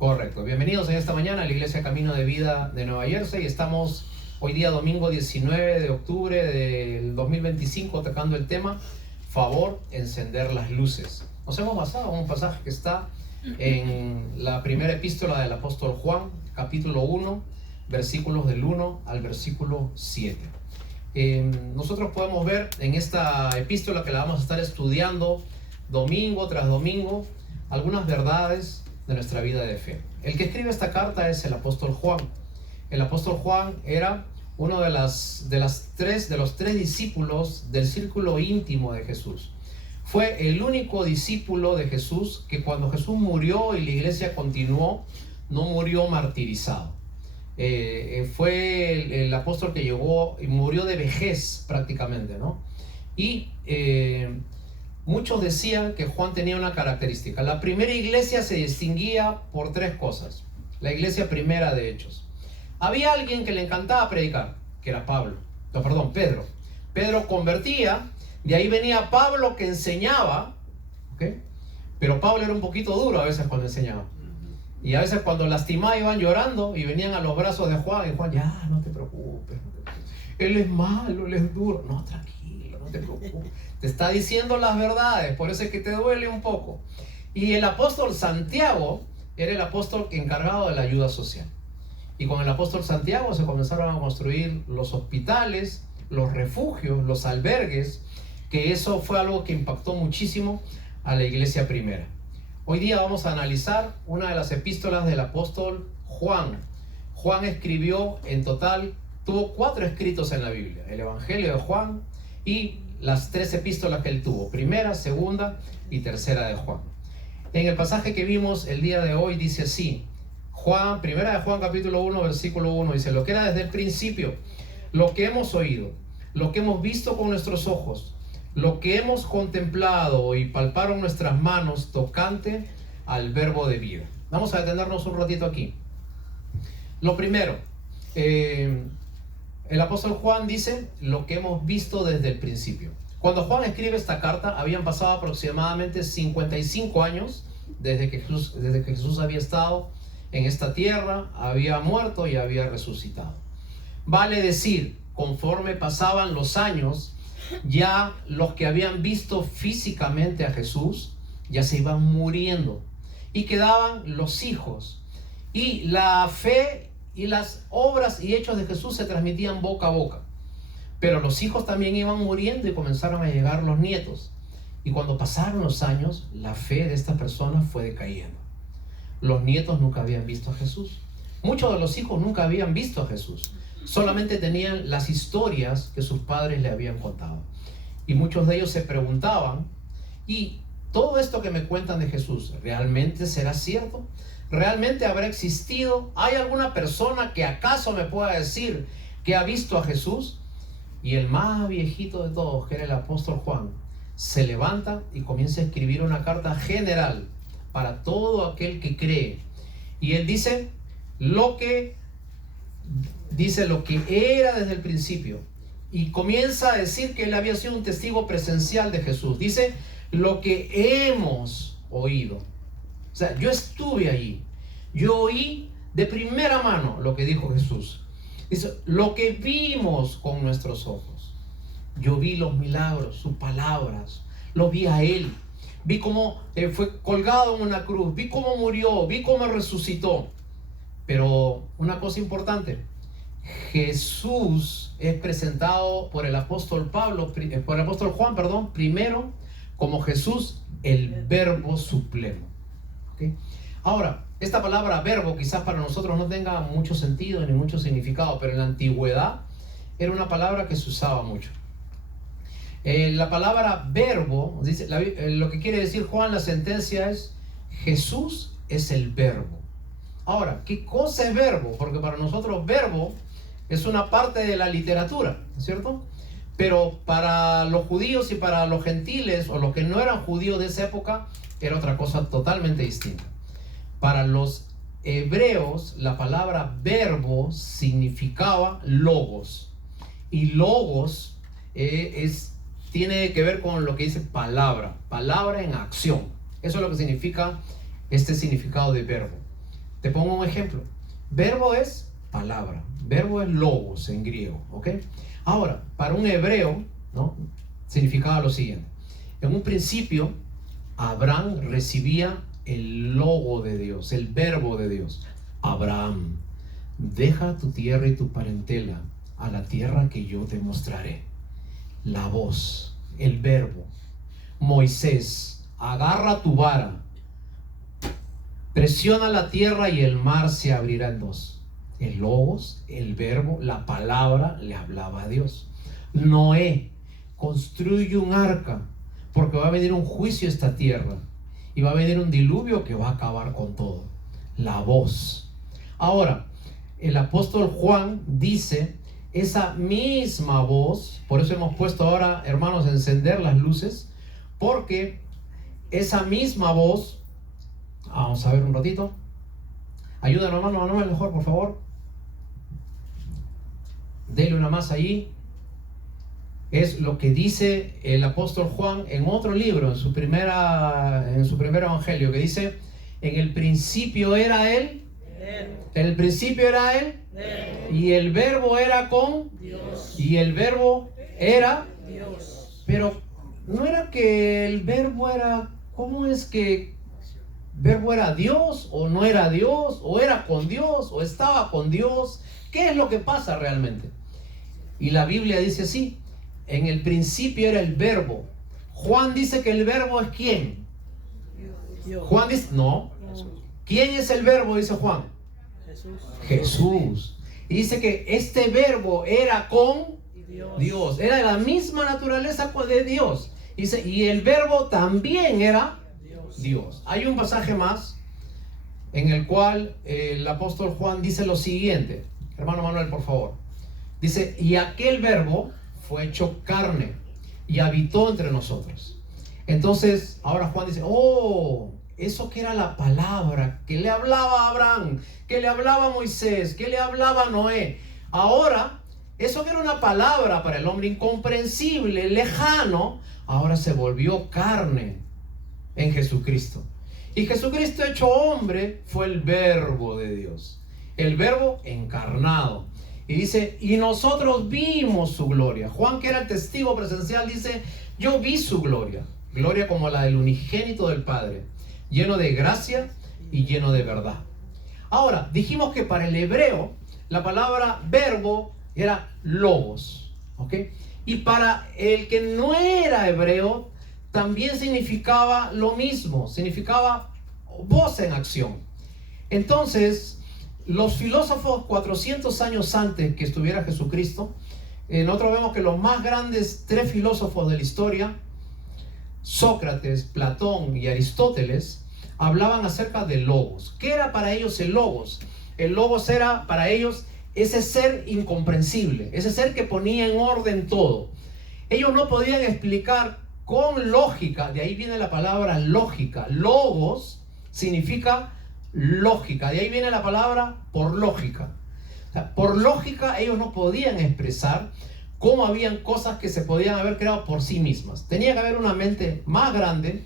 Correcto. Bienvenidos en esta mañana a la Iglesia Camino de Vida de Nueva Jersey. Estamos hoy día domingo 19 de octubre del 2025 tocando el tema favor encender las luces. Nos hemos basado en un pasaje que está en la primera epístola del apóstol Juan, capítulo 1, versículos del 1 al versículo 7. Nosotros podemos ver en esta epístola que la vamos a estar estudiando domingo tras domingo algunas verdades de nuestra vida de fe. El que escribe esta carta es el apóstol Juan. El apóstol Juan era uno de los tres discípulos del círculo íntimo de Jesús. Fue el único discípulo de Jesús que cuando Jesús murió y la iglesia continuó, no murió martirizado. Fue el apóstol que llegó y murió de vejez prácticamente, ¿no? Y muchos decían que Juan tenía una característica. La primera iglesia se distinguía por tres cosas. La iglesia primera de Hechos. Había alguien que le encantaba predicar, que era Pedro. Pedro convertía, de ahí venía Pablo que enseñaba, ¿okay? Pero Pablo era un poquito duro a veces cuando enseñaba. Y a veces cuando lastimaba iban llorando y venían a los brazos de Juan. Y Juan, ya, no te preocupes. Él es malo, él es duro. No, tranquilo, no te preocupes. Te está diciendo las verdades, por eso es que te duele un poco. Y el apóstol Santiago era el apóstol encargado de la ayuda social. Y con el apóstol Santiago se comenzaron a construir los hospitales, los refugios, los albergues, que eso fue algo que impactó muchísimo a la iglesia primera. Hoy día vamos a analizar una de las epístolas del apóstol Juan. Juan escribió en total, tuvo 4 escritos en la Biblia: el Evangelio de Juan y las 3 epístolas que él tuvo, primera, segunda y tercera de Juan. En el pasaje que vimos el día de hoy dice así, primera de Juan capítulo 1 versículo 1, dice: lo que era desde el principio, lo que hemos oído, lo que hemos visto con nuestros ojos, lo que hemos contemplado y palparon nuestras manos tocante al verbo de vida. Vamos a detenernos un ratito aquí. Lo primero, el apóstol Juan dice lo que hemos visto desde el principio. Cuando Juan escribe esta carta, habían pasado aproximadamente 55 años desde que Jesús había estado en esta tierra, había muerto y había resucitado. Vale decir, conforme pasaban los años, ya los que habían visto físicamente a Jesús ya se iban muriendo y quedaban los hijos, y la fe y las obras y hechos de Jesús se transmitían boca a boca. Pero los hijos también iban muriendo y comenzaron a llegar los nietos. Y cuando pasaron los años, la fe de estas personas fue decayendo. Los nietos nunca habían visto a Jesús. Muchos de los hijos nunca habían visto a Jesús. Solamente tenían las historias que sus padres le habían contado. Y muchos de ellos se preguntaban, ¿y todo esto que me cuentan de Jesús, realmente será cierto? ¿Realmente habrá existido? ¿Hay alguna persona que acaso me pueda decir que ha visto a Jesús? Y el más viejito de todos, que era el apóstol Juan, se levanta y comienza a escribir una carta general para todo aquel que cree. Y él dice lo que era desde el principio. Y comienza a decir que él había sido un testigo presencial de Jesús. Dice lo que hemos oído. O sea, yo estuve allí. Yo oí de primera mano lo que dijo Jesús. Dice, lo que vimos con nuestros ojos. Yo vi los milagros, sus palabras. Lo vi a él. Vi cómo fue colgado en una cruz. Vi cómo murió. Vi cómo resucitó. Pero una cosa importante. Jesús es presentado por el apóstol Juan, primero como Jesús, el verbo supremo. ¿Okay? Ahora, esta palabra verbo quizás para nosotros no tenga mucho sentido ni mucho significado, pero en la antigüedad era una palabra que se usaba mucho. La palabra verbo, dice, lo que quiere decir Juan, la sentencia es: Jesús es el verbo. Ahora, ¿qué cosa es verbo? Porque para nosotros verbo es una parte de la literatura, ¿cierto? Pero para los judíos y para los gentiles o los que no eran judíos de esa época era otra cosa totalmente distinta. Para los hebreos la palabra verbo significaba logos, y logos tiene que ver con lo que dice palabra en acción. Eso es lo que significa este significado de verbo. Te pongo un ejemplo. Verbo es palabra. Verbo es logos en griego, ¿ok? Ahora, para un hebreo, ¿no?, significaba lo siguiente. En un principio, Abraham recibía el logo de Dios, el verbo de Dios. Abraham, deja tu tierra y tu parentela a la tierra que yo te mostraré. La voz, el verbo. Moisés, agarra tu vara, presiona la tierra y el mar se abrirá en dos. El logos, el verbo, la palabra le hablaba a Dios. Noé, construye un arca porque va a venir un juicio a esta tierra y va a venir un diluvio que va a acabar con todo. La voz. Ahora, el apóstol Juan dice esa misma voz, por eso hemos puesto ahora, hermanos, a encender las luces, porque esa misma voz, vamos a ver un ratito, ayúdanos, hermano Manuel, mejor, por favor, dele una más ahí. Es lo que dice el apóstol Juan en otro libro, en su primer evangelio, que dice: en el principio era Él, en el principio era Él, y el verbo era con Dios, y el verbo era Dios. Pero no era que el verbo era, ¿cómo es que verbo era Dios o no era Dios, o era con Dios o estaba con Dios? ¿Qué es lo que pasa realmente? Y la Biblia dice así: en el principio era el verbo. Juan dice que el verbo es ¿quién? Dios. Juan dice, no. ¿Quién es el verbo? Dice Juan. Jesús. Y dice que este verbo era con Dios. Era de la misma naturaleza de Dios. Dice, y el verbo también era Dios. Hay un pasaje más en el cual el apóstol Juan dice lo siguiente. Hermano Manuel, por favor. Dice, y aquel verbo fue hecho carne y habitó entre nosotros. Entonces, ahora Juan dice, oh, eso que era la palabra que le hablaba a Abraham, que le hablaba a Moisés, que le hablaba a Noé. Ahora, eso que era una palabra para el hombre incomprensible, lejano, ahora se volvió carne en Jesucristo. Y Jesucristo hecho hombre fue el verbo de Dios, el verbo encarnado. Y dice, y nosotros vimos su gloria. Juan, que era el testigo presencial, dice, yo vi su gloria. Gloria como la del unigénito del Padre, lleno de gracia y lleno de verdad. Ahora, dijimos que para el hebreo, la palabra verbo era logos, ¿ok? Y para el que no era hebreo, también significaba lo mismo, significaba voz en acción. Entonces, los filósofos 400 años antes que estuviera Jesucristo, nosotros vemos que los más grandes 3 filósofos de la historia, Sócrates, Platón y Aristóteles, hablaban acerca de logos. ¿Qué era para ellos el logos? El logos era para ellos ese ser incomprensible, ese ser que ponía en orden todo. Ellos no podían explicar con lógica, de ahí viene la palabra lógica. Logos significa lógica, de ahí viene la palabra por lógica. O sea, por lógica ellos no podían expresar cómo habían cosas que se podían haber creado por sí mismas. Tenía que haber una mente más grande,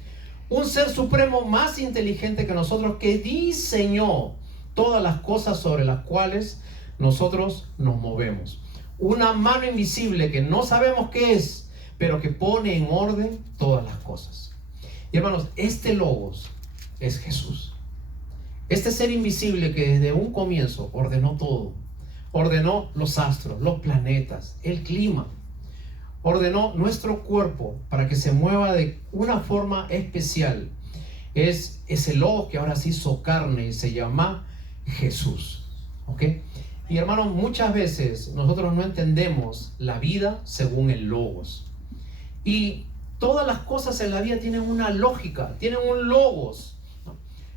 un ser supremo más inteligente que nosotros, que diseñó todas las cosas sobre las cuales nosotros nos movemos. Una mano invisible que no sabemos qué es, pero que pone en orden todas las cosas. Y hermanos, este logos es Jesús. Este ser invisible que desde un comienzo ordenó todo. Ordenó los astros, los planetas, el clima. Ordenó nuestro cuerpo para que se mueva de una forma especial. Es ese logos que ahora se hizo carne y se llama Jesús. ¿Ok? Y hermanos, muchas veces nosotros no entendemos la vida según el logos. Y todas las cosas en la vida tienen una lógica, tienen un logos.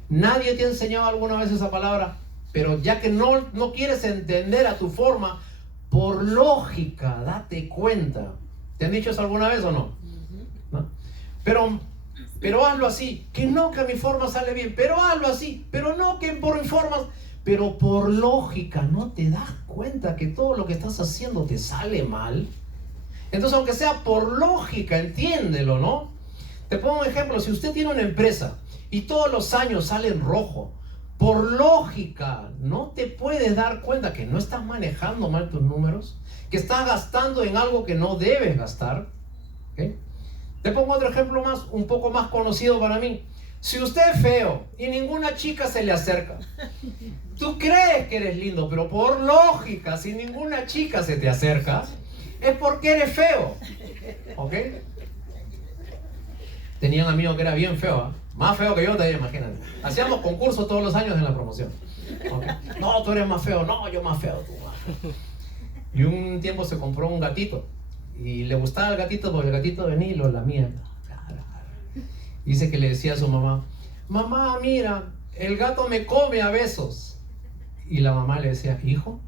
Nadie te ha enseñado alguna vez esa palabra, pero ya que no quieres entender a tu forma, por lógica, date cuenta. ¿Te han dicho eso alguna vez o no? ¿No? Pero hazlo así, que no, que a mi forma sale bien, pero hazlo así, pero no, que por mi forma, pero por lógica, ¿no te das cuenta que todo lo que estás haciendo te sale mal? Entonces, aunque sea por lógica, entiéndelo, ¿no? Te pongo un ejemplo, si usted tiene una empresa y todos los años sale en rojo, Por lógica, ¿no te puedes dar cuenta que no estás manejando mal tus números? Que estás gastando en algo que no debes gastar. ¿Okay? Te pongo otro ejemplo más, un poco más conocido para mí. Si usted es feo y ninguna chica se le acerca, tú crees que eres lindo, pero por lógica, si ninguna chica se te acerca, es porque eres feo. ¿Ok? Tenía un amigo que era bien feo, ¿eh? Más feo que yo, todavía, imagínate. Hacíamos concursos todos los años en la promoción. ¿Okay? No, tú eres más feo. No, yo más feo, tú más feo. Y un tiempo se compró un gatito. Y le gustaba el gatito porque el gatito venía y lo lamía. Dice que le decía a su mamá, mamá, mira, el gato me come a besos. Y la mamá le decía, hijo,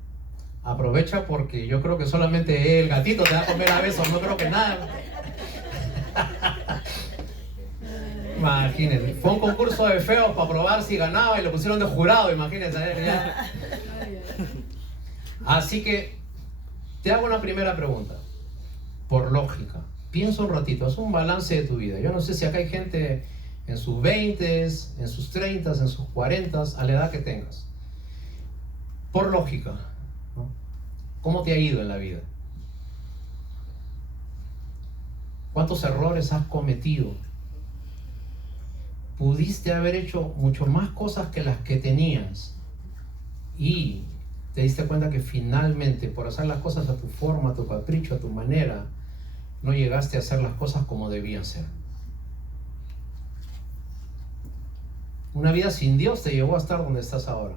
aprovecha porque yo creo que solamente el gatito te va a comer a besos, no creo que nada. Imagínense, fue un concurso de feos para probar si ganaba y lo pusieron de jurado, imagínense. Así que te hago una primera pregunta, por lógica. Piensa un ratito, haz un balance de tu vida. Yo no sé si acá hay gente en sus 20s, en sus 30s, en sus 40s, a la edad que tengas. Por lógica, ¿no? ¿Cómo te ha ido en la vida? ¿Cuántos errores has cometido? Pudiste haber hecho mucho más cosas que las que tenías y te diste cuenta que finalmente por hacer las cosas a tu forma, a tu capricho, a tu manera, no llegaste a hacer las cosas como debían ser. Una vida sin Dios te llevó a estar donde estás ahora.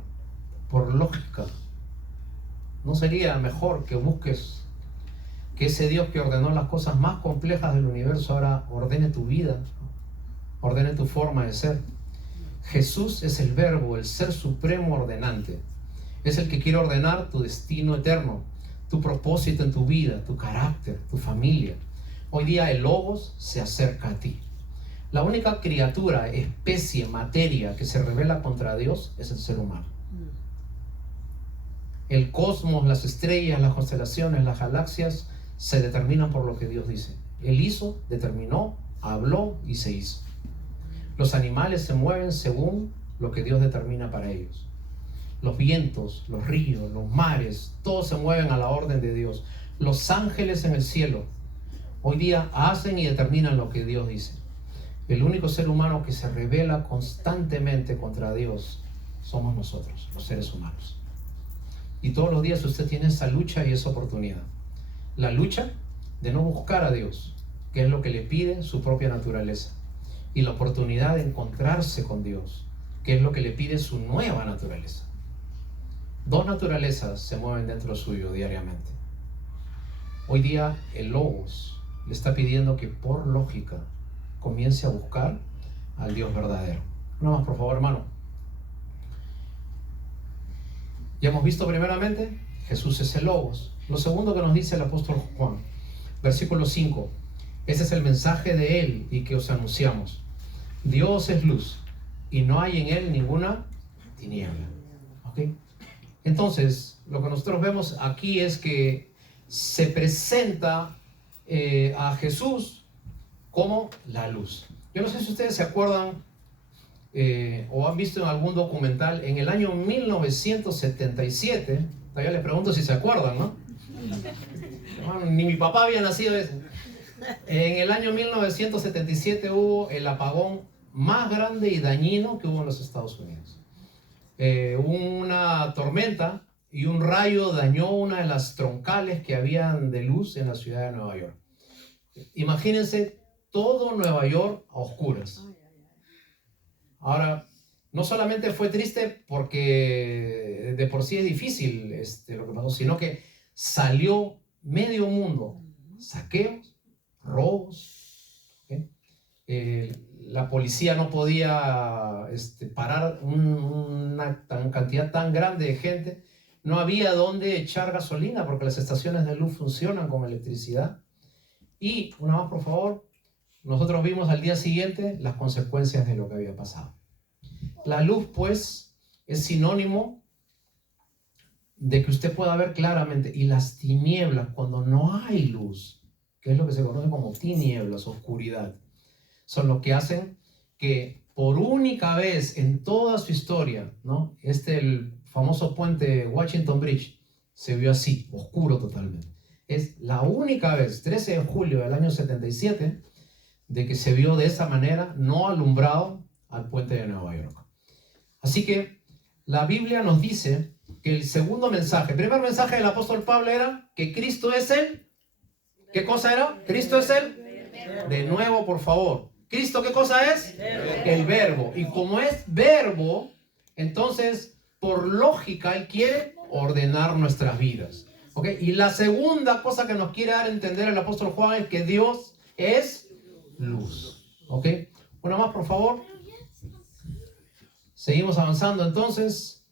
Por lógica, ¿no sería mejor que busques que ese Dios que ordenó las cosas más complejas del universo ahora ordene tu vida, ordene tu forma de ser? Jesús es el verbo, el ser supremo ordenante. Es el que quiere ordenar tu destino eterno, tu propósito en tu vida, tu carácter, tu familia. Hoy día el Logos se acerca a ti. La única criatura, especie, materia que se revela contra Dios es el ser humano. El cosmos, las estrellas, las constelaciones, las galaxias se determinan por lo que Dios dice. Él hizo, determinó, habló y se hizo. Los animales se mueven según lo que Dios determina para ellos. Los vientos, los ríos, los mares, todos se mueven a la orden de Dios. Los ángeles en el cielo hoy día hacen y determinan lo que Dios dice. El único ser humano que se rebela constantemente contra Dios somos nosotros, los seres humanos. Y todos los días usted tiene esa lucha y esa oportunidad. La lucha de no buscar a Dios, que es lo que le pide su propia naturaleza. Y la oportunidad de encontrarse con Dios, que es lo que le pide su nueva naturaleza. Dos naturalezas se mueven dentro suyo diariamente. Hoy día el Logos le está pidiendo que por lógica comience a buscar al Dios verdadero. Una más, por favor, hermano. Ya hemos visto primeramente, Jesús es el Logos. Lo segundo que nos dice el apóstol Juan, versículo 5. Ese es el mensaje de Él y que os anunciamos. Dios es luz y no hay en Él ninguna tiniebla. ¿Okay? Entonces, lo que nosotros vemos aquí es que se presenta a Jesús como la luz. Yo no sé si ustedes se acuerdan o han visto en algún documental, en el año 1977, todavía les pregunto si se acuerdan, ¿no? Bueno, ni mi papá había nacido ese. En el año 1977 hubo el apagón más grande y dañino que hubo en los Estados Unidos. Hubo una tormenta y un rayo dañó una de las troncales que habían de luz en la ciudad de Nueva York. Imagínense todo Nueva York a oscuras. Ahora, no solamente fue triste porque de por sí es difícil lo que pasó, sino que salió medio mundo, saqueos, robos, ¿okay? La policía no podía parar una cantidad tan grande de gente, no había dónde echar gasolina porque las estaciones de luz funcionan con electricidad. Y, una más por favor, nosotros vimos al día siguiente las consecuencias de lo que había pasado. La luz, pues, es sinónimo de que usted pueda ver claramente. Y las tinieblas, cuando no hay luz, que es lo que se conoce como tinieblas, oscuridad, son lo que hacen que por única vez en toda su historia, ¿no? El famoso puente Washington Bridge se vio así, oscuro totalmente. Es la única vez, 13 de julio del año 77, de que se vio de esa manera, no alumbrado al puente de Nueva York. Así que la Biblia nos dice que el segundo mensaje, el primer mensaje del apóstol Pablo era que Cristo es el... ¿Qué cosa era? Cristo es el... De nuevo, por favor. ¿Cristo qué cosa es? El verbo. Y como es verbo, entonces, por lógica, Él quiere ordenar nuestras vidas. ¿Ok? Y la segunda cosa que nos quiere dar a entender el apóstol Juan es que Dios es luz. ¿Ok? Una más, por favor. Seguimos avanzando entonces.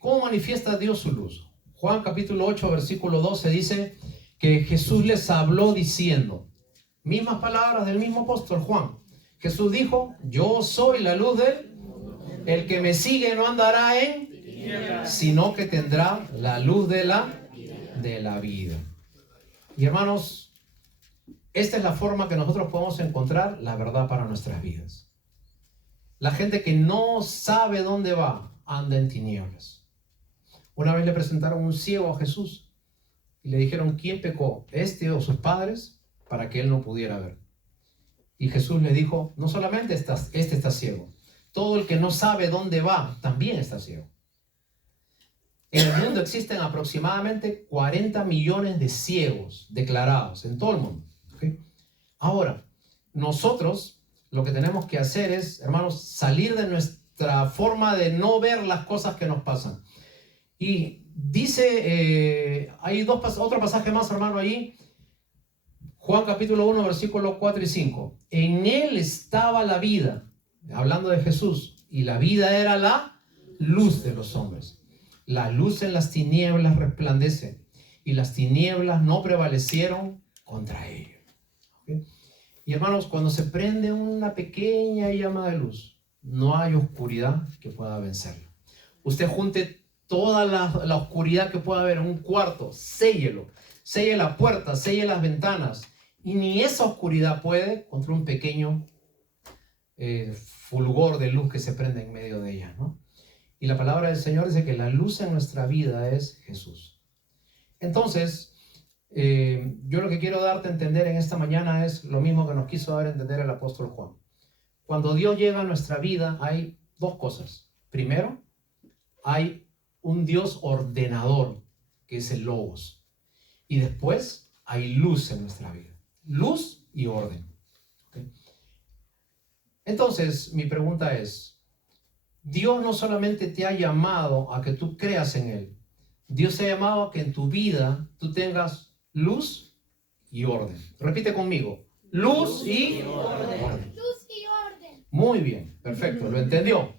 ¿Cómo manifiesta Dios su luz? Juan capítulo 8, versículo 12 dice que Jesús les habló diciendo, mismas palabras del mismo apóstol Juan. Jesús dijo, yo soy la luz el que me sigue no andará sino que tendrá la luz de la vida. Y hermanos, esta es la forma que nosotros podemos encontrar la verdad para nuestras vidas. La gente que no sabe dónde va, anda en tinieblas. Una vez le presentaron un ciego a Jesús y le dijeron, ¿quién pecó, este o sus padres, para que él no pudiera ver? Y Jesús le dijo, no solamente este está ciego, todo el que no sabe dónde va, también está ciego. En el mundo existen aproximadamente 40 millones de ciegos declarados en todo el mundo. ¿Okay? Ahora, nosotros lo que tenemos que hacer es, hermanos, salir de nuestra forma de no ver las cosas que nos pasan. Y dice, hay otro pasaje más, hermano, allí. Juan capítulo 1, versículos 4 y 5. En él estaba la vida, hablando de Jesús, y la vida era la luz de los hombres. La luz en las tinieblas resplandece, y las tinieblas no prevalecieron contra ello. ¿Okay? Y hermanos, cuando se prende una pequeña llama de luz, no hay oscuridad que pueda vencerla. Usted junte toda la oscuridad que pueda haber en un cuarto, séllelo, selle la puerta, selle las ventanas, y ni esa oscuridad puede contra un pequeño fulgor de luz que se prende en medio de ella, ¿no? Y la palabra del Señor dice que la luz en nuestra vida es Jesús. Entonces, yo lo que quiero darte a entender en esta mañana es lo mismo que nos quiso dar a entender el apóstol Juan. Cuando Dios llega a nuestra vida hay dos cosas. Primero, hay un Dios ordenador, que es el Logos. Y después hay luz en nuestra vida. Luz y orden. ¿Okay? Entonces, mi pregunta es, Dios no solamente te ha llamado a que tú creas en Él. Dios te ha llamado a que en tu vida tú tengas luz y orden. Repite conmigo. Luz y orden. Luz y orden. Muy bien, perfecto, lo entendió.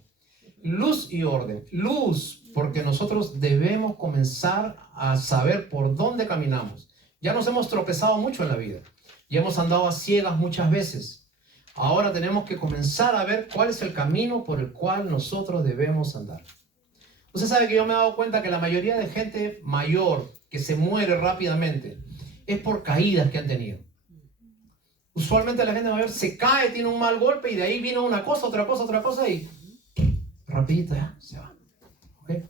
Luz y orden. Luz, porque nosotros debemos comenzar a saber por dónde caminamos. Ya nos hemos tropezado mucho en la vida. Ya hemos andado a ciegas muchas veces. Ahora tenemos que comenzar a ver cuál es el camino por el cual nosotros debemos andar. Usted sabe que yo me he dado cuenta que la mayoría de gente mayor que se muere rápidamente es por caídas que han tenido. Usualmente la gente mayor se cae, tiene un mal golpe y de ahí vino una cosa, otra cosa y rapidito ya se va. ¿Okay?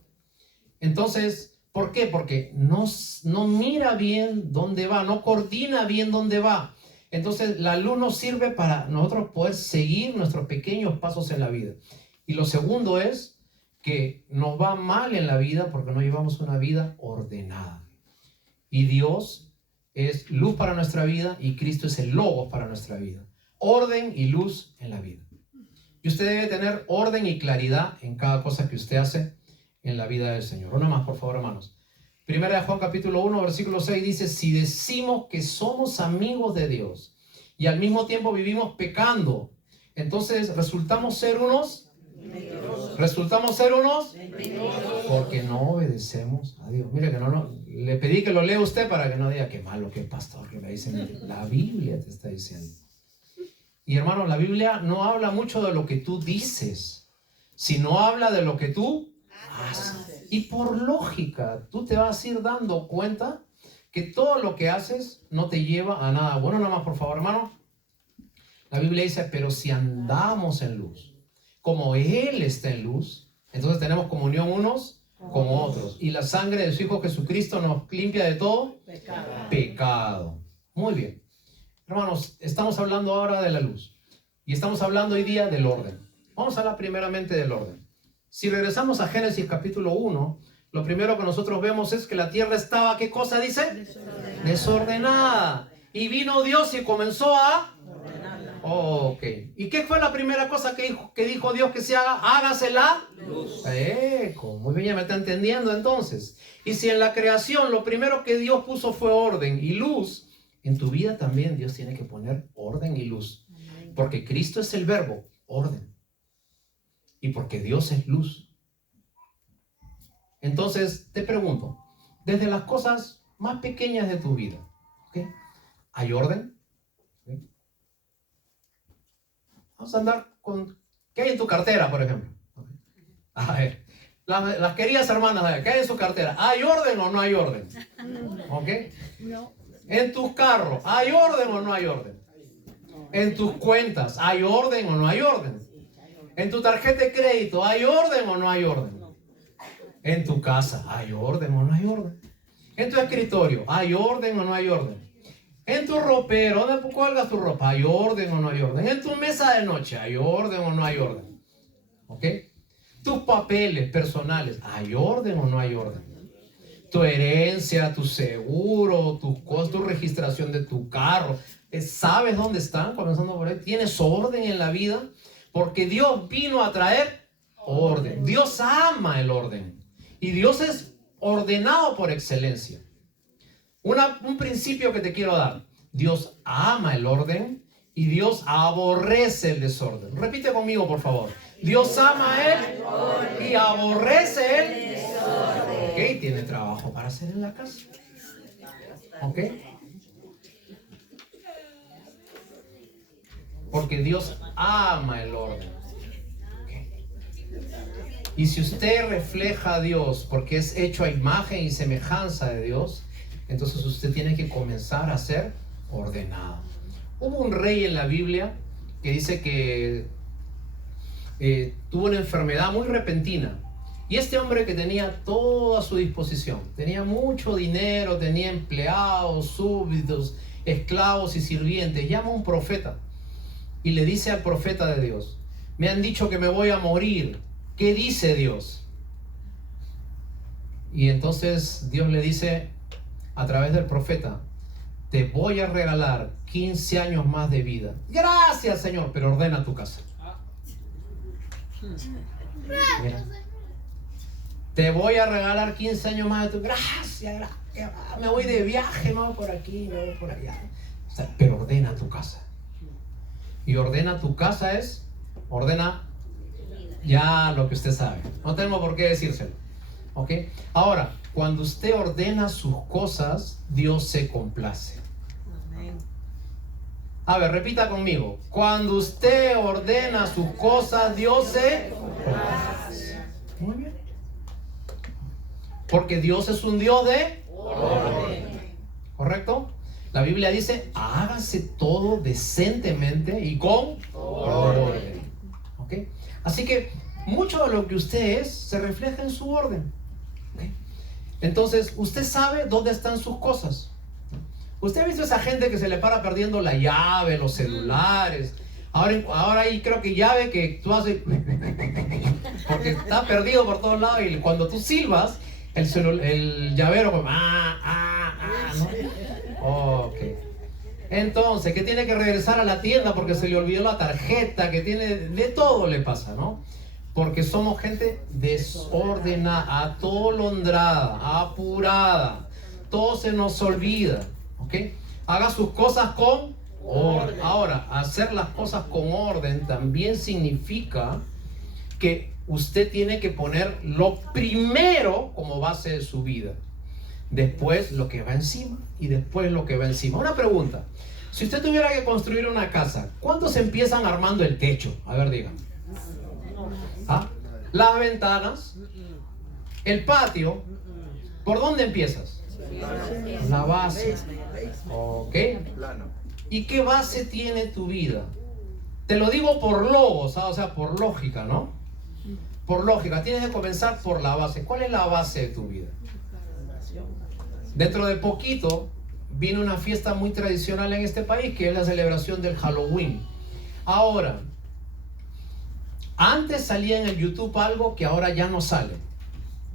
Entonces, ¿por qué? Porque no mira bien dónde va, no coordina bien dónde va. Entonces la luz nos sirve para nosotros poder seguir nuestros pequeños pasos en la vida. Y lo segundo es que nos va mal en la vida porque no llevamos una vida ordenada. Y Dios es luz para nuestra vida y Cristo es el Logos para nuestra vida. Orden y luz en la vida. Y usted debe tener orden y claridad en cada cosa que usted hace en la vida del Señor. Una más, por favor, hermanos. Primera de Juan capítulo 1, versículo 6 dice, si decimos que somos amigos de Dios y al mismo tiempo vivimos pecando, entonces resultamos ser unos porque no obedecemos a Dios. Mire que le pedí que lo lea usted para que no diga qué malo, qué pastor que me dice. La Biblia te está diciendo. Y hermano, la Biblia no habla mucho de lo que tú dices, sino habla de lo que tú haces. Y por lógica, tú te vas a ir dando cuenta que todo lo que haces no te lleva a nada bueno. Nada más, por favor, hermano. La Biblia dice, pero si andamos en luz, como Él está en luz, entonces tenemos comunión unos con otros. Y la sangre de su Hijo Jesucristo nos limpia de todo pecado. Muy bien. Hermanos, estamos hablando ahora de la luz. Y estamos hablando hoy día del orden. Vamos a hablar primeramente del orden. Si regresamos a Génesis capítulo 1, lo primero que nosotros vemos es que la tierra estaba, ¿qué cosa dice? Desordenada. Y vino Dios y comenzó a... Ok. ¿Y qué fue la primera cosa que dijo Dios que se haga? Hágase la luz. Muy bien, ya me está entendiendo entonces. Y si en la creación lo primero que Dios puso fue orden y luz, en tu vida también Dios tiene que poner orden y luz. Porque Cristo es el verbo, orden. Y porque Dios es luz. Entonces, te pregunto, desde las cosas más pequeñas de tu vida, ¿okay? ¿Hay orden? ¿Okay? Vamos a andar con... ¿Qué hay en tu cartera, por ejemplo? ¿Okay? A ver, las queridas hermanas, a ver, ¿qué hay en su cartera? ¿Hay orden o no hay orden? ¿Ok? No. En tus carros, ¿hay orden o no hay orden? En tus cuentas, ¿hay orden o no hay orden? En tu tarjeta de crédito, ¿hay orden o no hay orden? En tu casa, ¿hay orden o no hay orden? En tu escritorio, ¿hay orden o no hay orden? En tu ropero, ¿dónde cuelgas tu ropa? ¿Hay orden o no hay orden? En tu mesa de noche, ¿hay orden o no hay orden? ¿Ok? Tus papeles personales, ¿hay orden o no hay orden? Tu herencia, tu seguro, tus cosas, tu registración de tu carro, ¿sabes dónde están? Comenzando por ahí, ¿tienes orden en la vida? Porque Dios vino a traer orden. Dios ama el orden. Y Dios es ordenado por excelencia. Un principio que te quiero dar. Dios ama el orden y Dios aborrece el desorden. Repite conmigo, por favor. Dios ama él y aborrece el desorden. Ok, tiene trabajo para hacer en la casa. Ok. Porque Dios ama el orden. Okay. Y si usted refleja a Dios porque es hecho a imagen y semejanza de Dios, entonces usted tiene que comenzar a ser ordenado. Hubo un rey en la Biblia que dice que tuvo una enfermedad muy repentina. Y este hombre que tenía todo a su disposición, tenía mucho dinero, tenía empleados, súbditos, esclavos y sirvientes, llama a un profeta. Y le dice al profeta de Dios, me han dicho que me voy a morir. ¿Qué dice Dios? Y entonces Dios le dice a través del profeta, te voy a regalar 15 años más de vida. Gracias, Señor, pero ordena tu casa. Mira. Te voy a regalar 15 años más de tu... Gracias. Me voy de viaje, me voy por aquí, me voy por allá. O sea, pero ordena tu casa. Y ordena tu casa es, ordena ya lo que usted sabe. No tengo por qué decírselo. ¿Ok? Ahora, cuando usted ordena sus cosas, Dios se complace. A ver, repita conmigo. Cuando usted ordena sus cosas, Dios se complace. Muy bien. Porque Dios es un Dios de orden. ¿Correcto? La Biblia dice, hágase todo decentemente y con orden. ¿Ok? Así que mucho de lo que usted es se refleja en su orden. ¿Okay? Entonces, usted sabe dónde están sus cosas. Usted ha visto esa gente que se le para perdiendo la llave, los celulares. Ahora hay creo que llave que tú haces porque está perdido por todos lados y cuando tú silbas, el llavero ¿no? Ok. Entonces, que tiene que regresar a la tienda porque se le olvidó la tarjeta, que tiene, de todo le pasa, ¿no? Porque somos gente desordenada, atolondrada, apurada. Todo se nos olvida, ¿ok? Haga sus cosas con orden. Ahora, hacer las cosas con orden también significa que usted tiene que poner lo primero como base de su vida. Después lo que va encima y después lo que va encima. Una pregunta. Si usted tuviera que construir una casa, ¿cuántos empiezan armando el techo? A ver, digan. ¿Ah? Las ventanas, el patio. ¿Por dónde empiezas? La base. ¿Ok? ¿Y qué base tiene tu vida? Te lo digo por logos, o sea, por lógica, ¿no? Por lógica, tienes que comenzar por la base. ¿Cuál es la base de tu vida? Dentro de poquito viene una fiesta muy tradicional en este país, que es la celebración del Halloween. Ahora, antes salía en el YouTube algo que ahora ya no sale.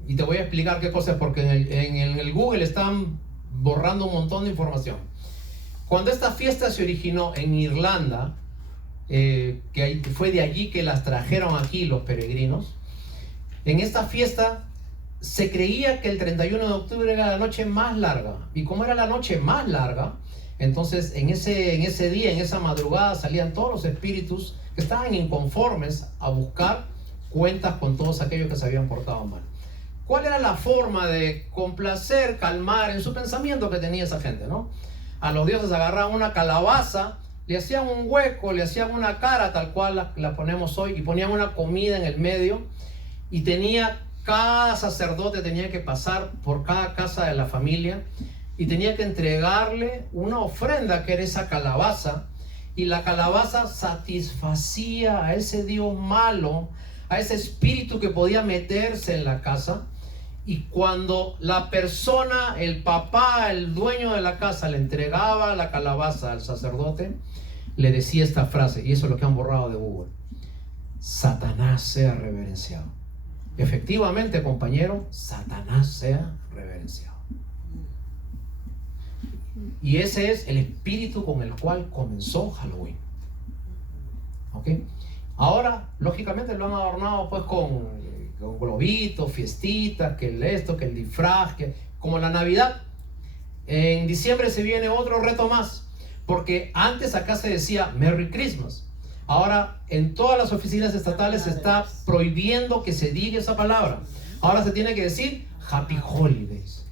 Y te voy a explicar qué cosa es, porque en el Google están borrando un montón de información. Cuando esta fiesta se originó en Irlanda, que fue de allí que las trajeron aquí los peregrinos, en esta fiesta se creía que el 31 de octubre era la noche más larga. Y como era la noche más larga, entonces en ese día, en esa madrugada, salían todos los espíritus que estaban inconformes a buscar cuentas con todos aquellos que se habían portado mal. ¿Cuál era la forma de complacer, calmar en su pensamiento que tenía esa gente, ¿no? A los dioses agarraban una calabaza, le hacían un hueco, le hacían una cara tal cual la ponemos hoy, y ponían una comida en el medio, y cada sacerdote tenía que pasar por cada casa de la familia y tenía que entregarle una ofrenda que era esa calabaza, y la calabaza satisfacía a ese dios malo, a ese espíritu que podía meterse en la casa. Y cuando la persona, el papá, el dueño de la casa, le entregaba la calabaza al sacerdote, le decía esta frase, y eso es lo que han borrado de Google: Satanás sea reverenciado. Efectivamente, compañero, Satanás sea reverenciado. Y ese es el espíritu con el cual comenzó Halloween. ¿Ok? Ahora, lógicamente, lo han adornado pues con globitos, fiestitas, que el disfraz, como la Navidad. En diciembre se viene otro reto más, porque antes acá se decía Merry Christmas. Ahora en todas las oficinas estatales se está prohibiendo que se diga esa palabra. Ahora se tiene que decir Happy Holidays.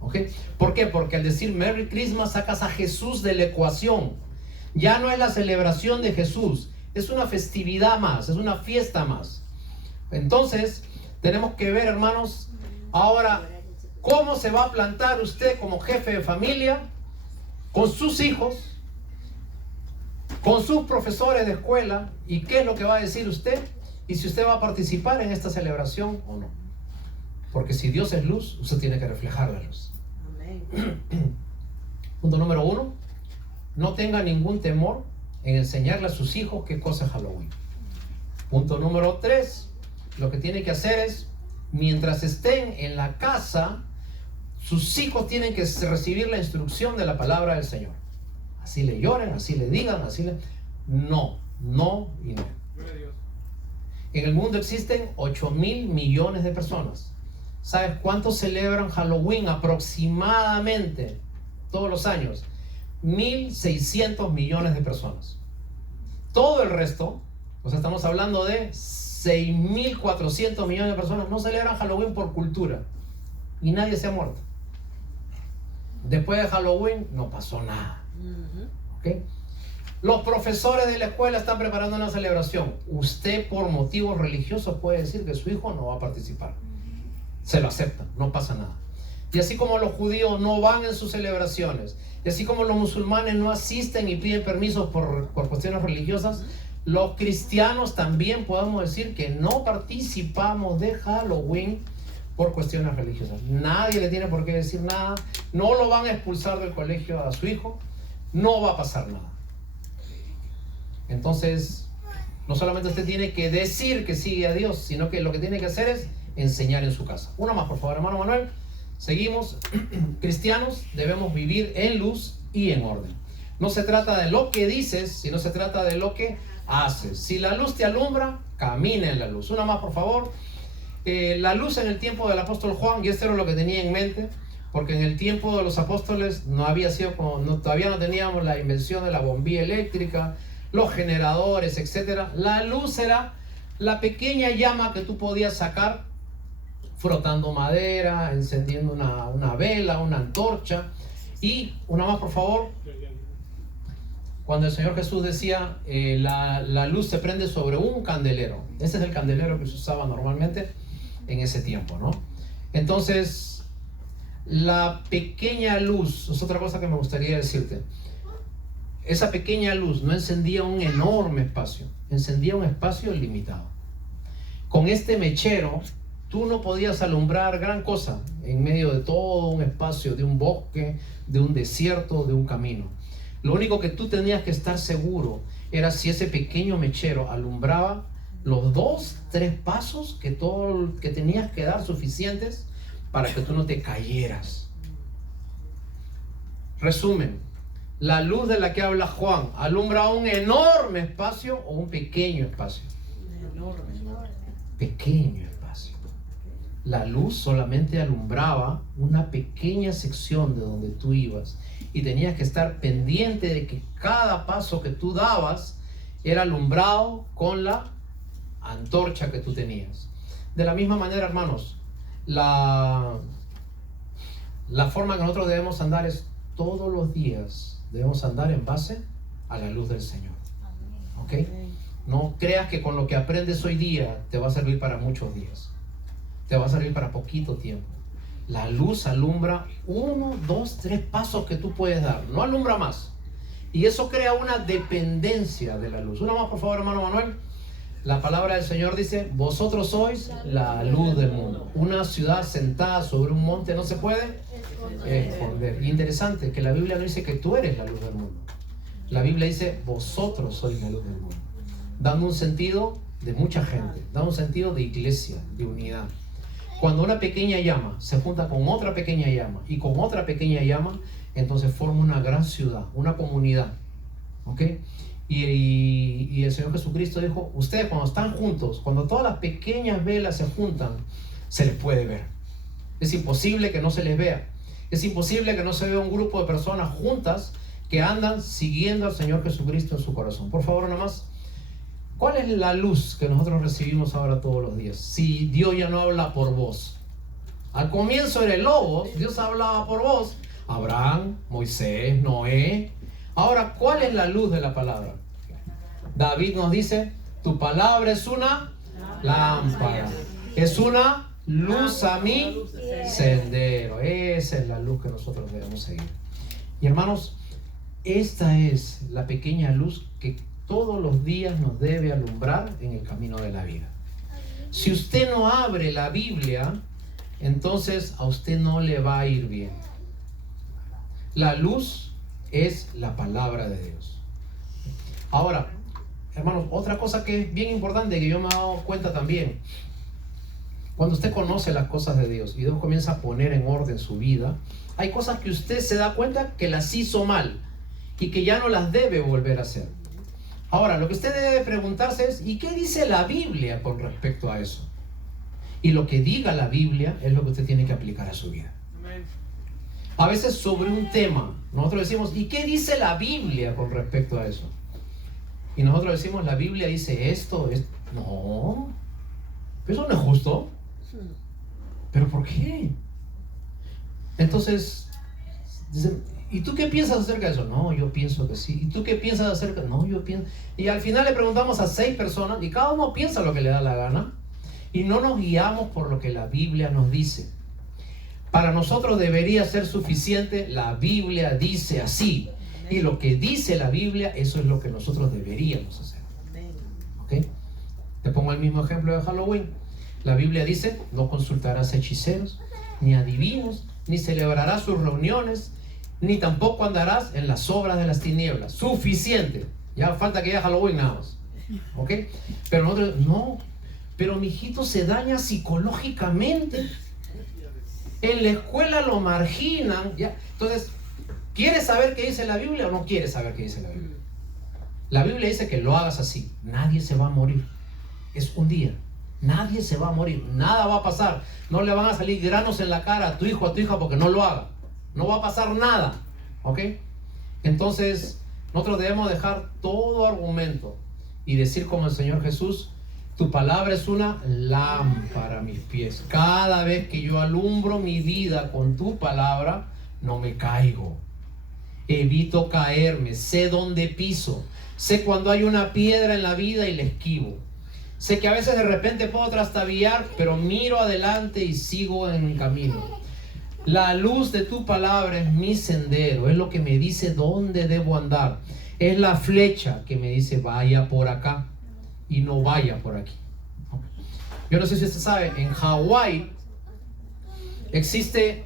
¿Ok? ¿Por qué? Porque al decir Merry Christmas sacas a Jesús de la ecuación. Ya no es la celebración de Jesús, es una festividad más, es una fiesta más. Entonces tenemos que ver, hermanos, ahora cómo se va a plantar usted como jefe de familia con sus hijos, con sus profesores de escuela, y qué es lo que va a decir usted, y si usted va a participar en esta celebración o no. Porque si Dios es luz, usted tiene que reflejar la luz. Amén. Punto número 1: no tenga ningún temor en enseñarle a sus hijos qué cosa es Halloween. Punto número 3: lo que tiene que hacer es, mientras estén en la casa, sus hijos tienen que recibir la instrucción de la palabra del Señor. Así le lloren, así le digan, no y no. En el mundo existen 8.000 millones de personas. ¿Sabes cuántos celebran Halloween aproximadamente todos los años? 1.600 millones de personas. Todo el resto, o sea, estamos hablando de 6.400 millones de personas, no celebran Halloween por cultura. Y nadie se ha muerto. Después de Halloween no pasó nada. ¿Okay? Los profesores de la escuela están preparando una celebración. Usted, por motivos religiosos, puede decir que su hijo no va a participar. Se lo acepta, no pasa nada. Y así como los judíos no van en sus celebraciones, y así como los musulmanes no asisten y piden permisos por cuestiones religiosas, los cristianos también podemos decir que no participamos de Halloween por cuestiones religiosas. Nadie le tiene por qué decir nada. No lo van a expulsar del colegio a su hijo. No va a pasar nada. Entonces, no solamente usted tiene que decir que sigue a Dios, sino que lo que tiene que hacer es enseñar en su casa. Una más, por favor, hermano Manuel. Seguimos. Cristianos debemos vivir en luz y en orden. No se trata de lo que dices, sino se trata de lo que haces. Si la luz te alumbra, camina en la luz. Una más, por favor. La luz en el tiempo del apóstol Juan, y esto era lo que tenía en mente, porque en el tiempo de los apóstoles no había sido todavía no teníamos la invención de la bombilla eléctrica, los generadores, etc. La luz era la pequeña llama que tú podías sacar frotando madera, encendiendo una vela, una antorcha. Y una más, por favor. Cuando el Señor Jesús decía la luz se prende sobre un candelero. Ese es el candelero que se usaba normalmente en ese tiempo, ¿no? Entonces, la pequeña luz es otra cosa que me gustaría decirte. esa pequeña luz no encendía un enorme espacio, encendía un espacio limitado. Con este mechero, tú no podías alumbrar gran cosa en medio de todo un espacio, de un bosque, de un desierto, de un camino. Lo único que tú tenías que estar seguro era si ese pequeño mechero alumbraba los 2, 3 pasos que tenías que dar suficientes para que tú no te cayeras. Resumen, la luz de la que habla Juan, ¿alumbra un enorme espacio o un pequeño espacio? Pequeño espacio. La luz solamente alumbraba una pequeña sección de donde tú ibas y tenías que estar pendiente de que cada paso que tú dabas era alumbrado con la antorcha que tú tenías. De la misma manera, hermanos, la forma que nosotros debemos andar es todos los días debemos andar en base a la luz del Señor. ¿Ok? No creas que con lo que aprendes hoy día te va a servir para muchos días. Te va a servir para poquito tiempo. La luz alumbra 1, 2, 3 pasos que tú puedes dar. No alumbra más. Y eso crea una dependencia de la luz. Una más, por favor, hermano Manuel. La palabra del Señor dice: vosotros sois la luz del mundo. Una ciudad sentada sobre un monte no se puede esconder. Interesante que la Biblia no dice que tú eres la luz del mundo. La Biblia dice: vosotros sois la luz del mundo, dando un sentido de mucha gente, dando un sentido de iglesia, de unidad. Cuando una pequeña llama se junta con otra pequeña llama y con otra pequeña llama, entonces forma una gran ciudad, una comunidad. ¿Ok? Y el Señor Jesucristo dijo: ustedes cuando están juntos, cuando todas las pequeñas velas se juntan, se les puede ver. Es imposible que no se les vea. Es imposible que no se vea un grupo de personas juntas que andan siguiendo al Señor Jesucristo en su corazón. Por favor, nada más. ¿Cuál es la luz que nosotros recibimos ahora todos los días? Si Dios ya no habla por voz. Al comienzo era el lobo, Dios hablaba por voz. Abraham, Moisés, Noé. Ahora, ¿cuál es la luz de la palabra? David nos dice: tu palabra es una lámpara, es una luz a mi sendero. Esa es la luz que nosotros debemos seguir. Y hermanos, esta es la pequeña luz que todos los días nos debe alumbrar en el camino de la vida. Si usted no abre la Biblia, entonces a usted no le va a ir bien. La luz es la palabra de Dios. Ahora, hermanos, otra cosa que es bien importante, que yo me he dado cuenta también: cuando usted conoce las cosas de Dios y Dios comienza a poner en orden su vida, hay cosas que usted se da cuenta que las hizo mal y que ya no las debe volver a hacer. Ahora, lo que usted debe preguntarse es: ¿y qué dice la Biblia con respecto a eso? Y lo que diga la Biblia es lo que usted tiene que aplicar a su vida. A veces sobre un tema, nosotros decimos: ¿y qué dice la Biblia con respecto a eso? Y nosotros decimos: la Biblia dice esto. No, eso no es justo. ¿Pero por qué? Entonces, dicen: ¿y tú qué piensas acerca de eso? No, yo pienso que sí. ¿Y tú qué piensas acerca? No, yo pienso. Y al final le preguntamos a 6 personas y cada uno piensa lo que le da la gana y no nos guiamos por lo que la Biblia nos dice. Para nosotros debería ser suficiente: la Biblia dice así. Y lo que dice la Biblia, eso es lo que nosotros deberíamos hacer. ¿Ok? Te pongo el mismo ejemplo de Halloween. La Biblia dice: no consultarás hechiceros, ni adivinos, ni celebrarás sus reuniones, ni tampoco andarás en las obras de las tinieblas. Suficiente. Ya falta que haya Halloween nada más. ¿Ok? Pero nosotros, no. Pero mi hijito se daña psicológicamente. En la escuela lo marginan. ¿Ya? Entonces, ¿quieres saber qué dice la Biblia o no quieres saber qué dice la Biblia? La Biblia dice que lo hagas así. Nadie se va a morir. Es un día. Nadie se va a morir. Nada va a pasar. No le van a salir granos en la cara a tu hijo o a tu hija porque no lo haga. No va a pasar nada. ¿Ok? Entonces, nosotros debemos dejar todo argumento y decir como el Señor Jesús: tu palabra es una lámpara a mis pies. Cada vez que yo alumbro mi vida con tu palabra, no me caigo. Evito caerme. Sé dónde piso. Sé cuando hay una piedra en la vida y la esquivo. Sé que a veces de repente puedo trastabillar, pero miro adelante y sigo en mi camino. La luz de tu palabra es mi sendero, es lo que me dice dónde debo andar. Es la flecha que me dice vaya por acá y no vaya por aquí. Yo no sé si usted sabe, en Hawái existe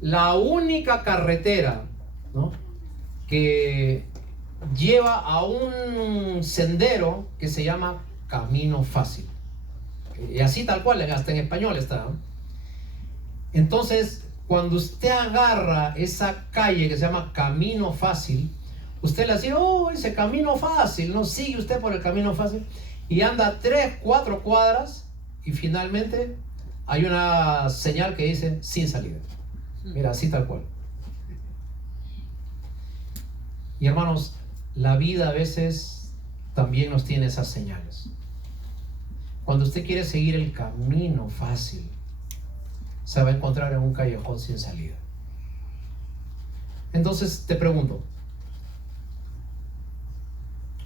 la única carretera, ¿no?, que lleva a un sendero que se llama Camino Fácil. Y así tal cual, hasta en español está, ¿no? Entonces, cuando usted agarra esa calle que se llama Camino Fácil, usted le dice, oh, ese camino fácil, ¿no? Sigue usted por el camino fácil y anda 3, 4 cuadras y finalmente hay una señal que dice sin salida. Mira, así tal cual. Y hermanos, la vida a veces también nos tiene esas señales. Cuando usted quiere seguir el camino fácil, se va a encontrar en un callejón sin salida. Entonces te pregunto,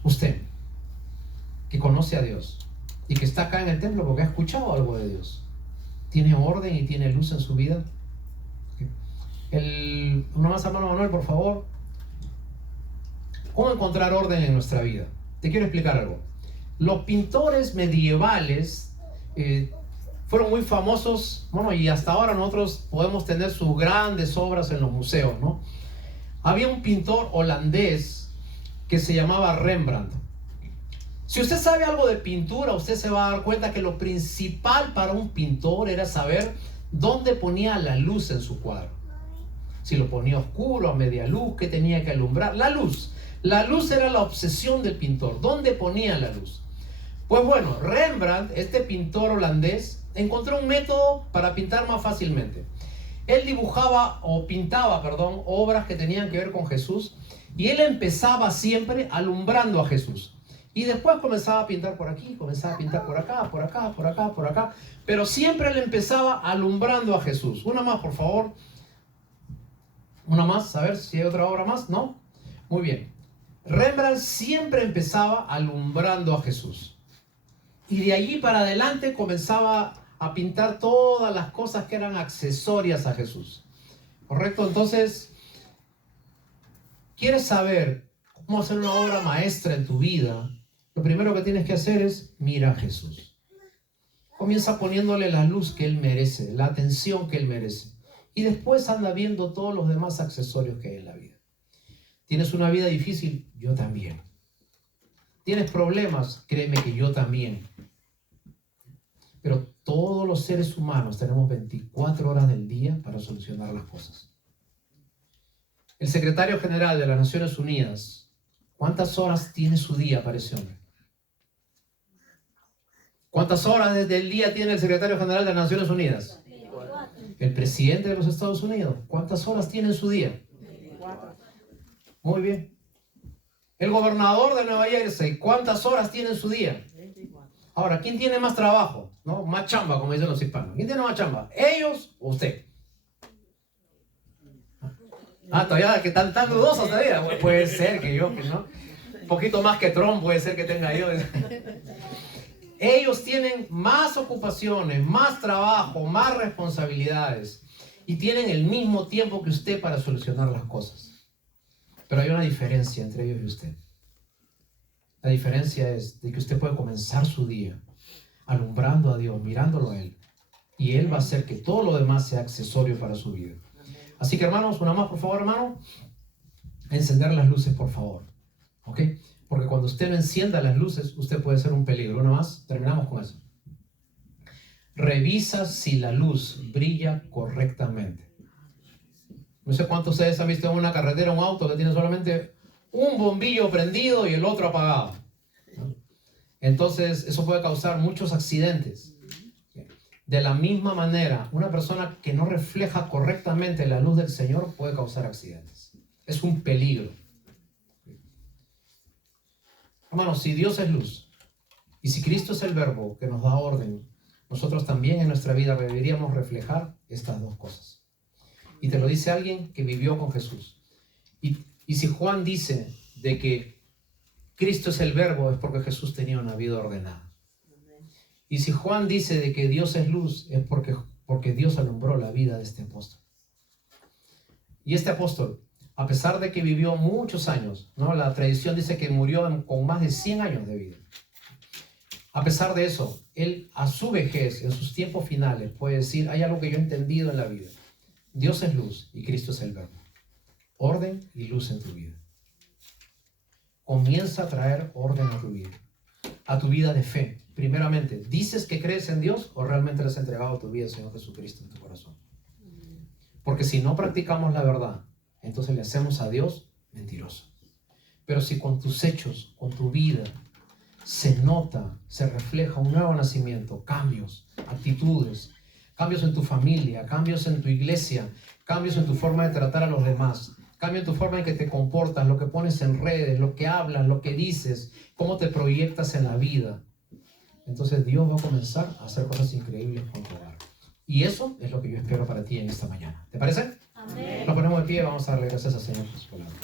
usted que conoce a Dios y que está acá en el templo porque ha escuchado algo de Dios, ¿tiene orden y tiene luz en su vida? Uno más, hermano Manuel, por favor. ¿Cómo encontrar orden en nuestra vida? Te quiero explicar algo. Los pintores medievales fueron muy famosos, bueno, y hasta ahora nosotros podemos tener sus grandes obras en los museos, ¿no? Había un pintor holandés que se llamaba Rembrandt. Si usted sabe algo de pintura, usted se va a dar cuenta que lo principal para un pintor era saber dónde ponía la luz en su cuadro. Si lo ponía oscuro, a media luz, qué tenía que alumbrar. La luz. La luz era la obsesión del pintor. ¿Dónde ponía la luz? Pues bueno, Rembrandt, este pintor holandés, encontró un método para pintar más fácilmente. Él dibujaba o pintaba, perdón, obras que tenían que ver con Jesús, y él empezaba siempre alumbrando a Jesús. Y después comenzaba a pintar por aquí, comenzaba a pintar por acá, por acá, por acá, por acá. Pero siempre él empezaba alumbrando a Jesús. Una más, por favor. Una más, a ver si hay otra obra más. ¿No? Muy bien. Rembrandt siempre empezaba alumbrando a Jesús. Y de allí para adelante comenzaba a pintar todas las cosas que eran accesorias a Jesús. ¿Correcto? Entonces, ¿quieres saber cómo hacer una obra maestra en tu vida? Lo primero que tienes que hacer es mirar a Jesús. Comienza poniéndole la luz que Él merece, la atención que Él merece. Y después anda viendo todos los demás accesorios que hay en la vida. ¿Tienes una vida difícil? Yo también. ¿Tienes problemas? Créeme que yo también. Pero todos los seres humanos tenemos 24 horas del día para solucionar las cosas. El secretario general de las Naciones Unidas, ¿cuántas horas tiene su día para ese hombre? ¿Cuántas horas desde el día tiene el secretario general de las Naciones Unidas? El presidente de los Estados Unidos, ¿cuántas horas tiene en su día? Muy bien. El gobernador de Nueva Jersey, ¿cuántas horas tiene en su día? Ahora, ¿quién tiene más trabajo? ¿No? Más chamba, como dicen los hispanos. ¿Quién tiene más chamba? ¿Ellos o usted? Todavía que tan dudosos todavía. Bueno, puede ser que yo, ¿no? Un poquito más que Trump puede ser que tenga yo. Ellos tienen más ocupaciones, más trabajo, más responsabilidades y tienen el mismo tiempo que usted para solucionar las cosas. Pero hay una diferencia entre ellos y usted. La diferencia es de que usted puede comenzar su día alumbrando a Dios, mirándolo a Él, y Él va a hacer que todo lo demás sea accesorio para su vida. Así que hermanos, una más por favor, hermano. Encender las luces, por favor. ¿Ok? Porque cuando usted no encienda las luces, usted puede ser un peligro. Una más, terminamos con eso. Revisa si la luz brilla correctamente. No sé cuántos de ustedes han visto en una carretera un auto que tiene solamente un bombillo prendido y el otro apagado, ¿no? Entonces, eso puede causar muchos accidentes. De la misma manera, una persona que no refleja correctamente la luz del Señor puede causar accidentes. Es un peligro. Hermanos, si Dios es luz y si Cristo es el verbo que nos da orden, nosotros también en nuestra vida deberíamos reflejar estas dos cosas. Y te lo dice alguien que vivió con Jesús. Y si Juan dice de que Cristo es el verbo, es porque Jesús tenía una vida ordenada. Y si Juan dice de que Dios es luz, es porque Dios alumbró la vida de este apóstol. Y este apóstol a pesar de que vivió muchos años, ¿no? La tradición dice que murió con más de 100 años de vida. A pesar de eso, él a su vejez, en sus tiempos finales, puede decir, hay algo que yo he entendido en la vida. Dios es luz y Cristo es el verbo. Orden y luz en tu vida. Comienza a traer orden a tu vida de fe. Primeramente, ¿dices que crees en Dios o realmente le has entregado tu vida al Señor Jesucristo en tu corazón? Porque si no practicamos la verdad, entonces le hacemos a Dios mentiroso. Pero si con tus hechos, con tu vida, se nota, se refleja un nuevo nacimiento, cambios, actitudes, cambios en tu familia, cambios en tu iglesia, cambios en tu forma de tratar a los demás, cambio en tu forma en que te comportas, lo que pones en redes, lo que hablas, lo que dices, cómo te proyectas en la vida. Entonces Dios va a comenzar a hacer cosas increíbles con tu hogar. Y eso es lo que yo espero para ti en esta mañana. ¿Te parece? Amén. Nos ponemos de pie, vamos a darle gracias al Señor por su palabra.